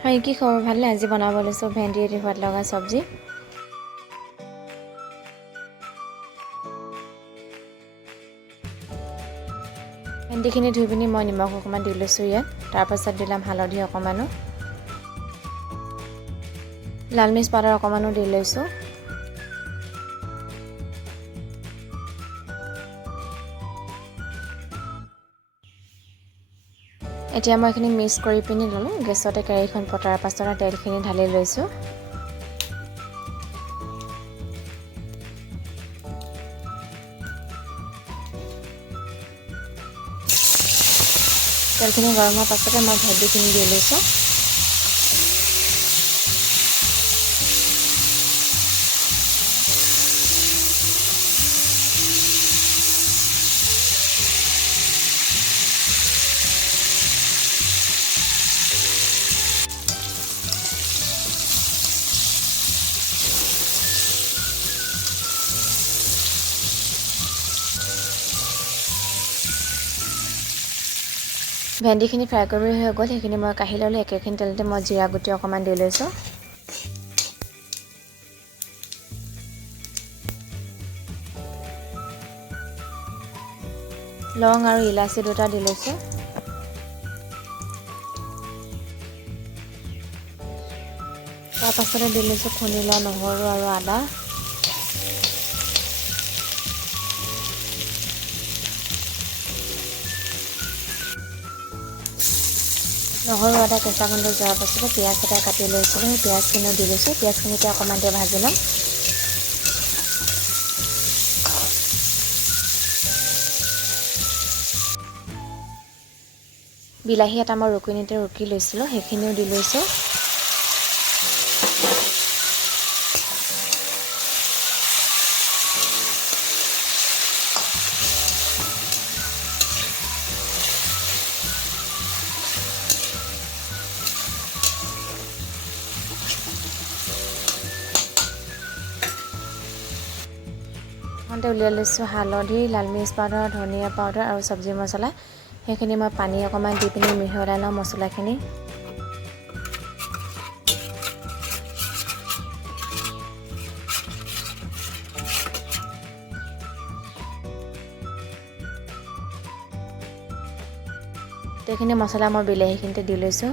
হয় কি খবৰ ভালনে আজি বনাব লৈছো ভেন্দি দি সোৱাদ লগা সবজি ভেন্দিখিনি ধুই পিনি মই নিমখ অকমান দি লৈছো ইয়াত তাৰ পাছত দিলাম হালধি অকমানো লাল মিৰ্চ পাউডাৰ অকমানো দি লৈছো এতিয়া মই এখিনি মিক্স কৰি পিনি ললো গেছতে কেৰাহীখন পতাৰ পাছত তেলখিনি ঢালি লৈছো তেলখিনি গৰম হোৱাৰ পাছতে মই ভেন্দিখিনি দি লৈছো ভেন্দিখিনি ফ্ৰাই কৰি হৈ গ'ল সেইখিনি মই কাঢ়ি ল'লো একেখিনি তেলতে মই জিৰা গুটি অকমান দি লৈছো লং আৰু ইলাচি দুটা দি লৈছো তাৰ পাছতে দি লৈছো খুন্দি লোৱা নহৰু আৰু আদা নহৰু আদা কেঁচা গন্ধ যোৱাৰ পাছতে পিঁয়াজ এটা কাটি লৈছিলোঁ সেই পিঁয়াজখিনিও দি লৈছোঁ পিঁয়াজখিনিতে অকণমান দেৰি ভাজি ল'ম বিলাহী এটা মই ৰুকিনিতে ৰুকি লৈছিলোঁ সেইখিনিও দি লৈছোঁ উলিয়াই লৈছোঁ হালধি লাল মিৰ্চ পাউডাৰ ধনিয়া পাউডাৰ আৰু সবজি মছলা সেইখিনি মই পানী অকমান দি পিনি মিহলাই লওঁ মছলাখিনি এইখিনি মছলা মই বিলাহীখিনিতে দি লৈছোঁ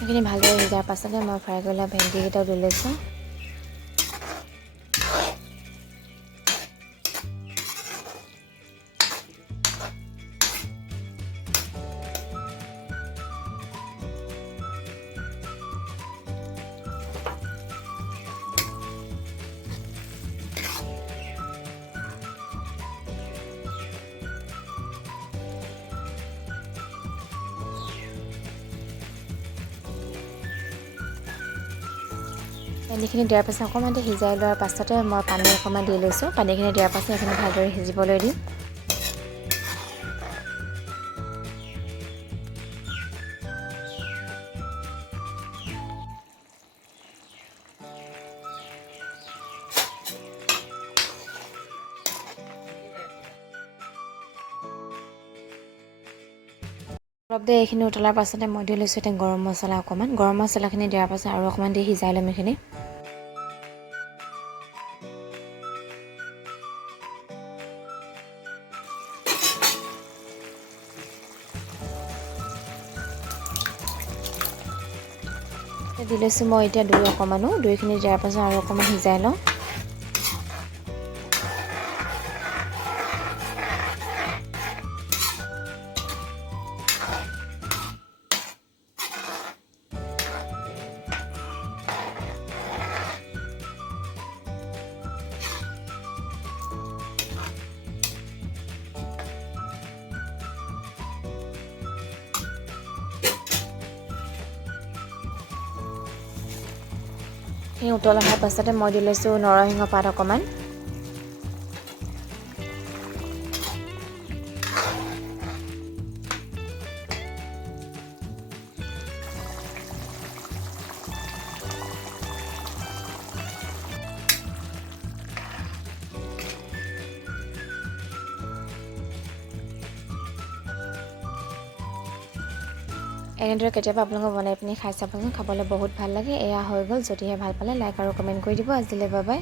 সেইখিনি ভালদৰে সিজাৰ পাছতে মই ফ্ৰাই কৰি লোৱা ভেন্দিকেইটাও দি লৈছোঁ ভেন্দিখিনি দিয়াৰ পাছত অকণমান সিজাই লোৱাৰ পাছতে মই পানী অকণমান দি লৈছোঁ পানীখিনি দিয়াৰ পাছত এইখিনি ভালদৰে সিজিবলৈ দিম অলপ দেৰি এইখিনি উতলাৰ পাছতে মই দি লৈছোঁ এতিয়া গৰম মছলা অকণমান গৰম মছলাখিনি দিয়াৰ পাছত আৰু অকণমান দি সিজাই ল'ম এইখিনি দি লৈছোঁ মই এতিয়া দৈ অকণমানো দৈখিনি দিয়াৰ পাছত আৰু অকণমান সিজাই লওঁ এই উতল অহাৰ পাছতে মই দি লৈছোঁ নৰসিংহ পাত অকণমান এনেদৰে কেতিয়াবা আপোনালোকে বনাই পিনি খাই চাবচোন, খাবলৈ বহুত ভাল লাগে। এয়া হৈ গ'ল। যদিহে ভাল পালে লাইক আৰু কমেণ্ট কৰি দিব। আজিলৈ বাই বাই।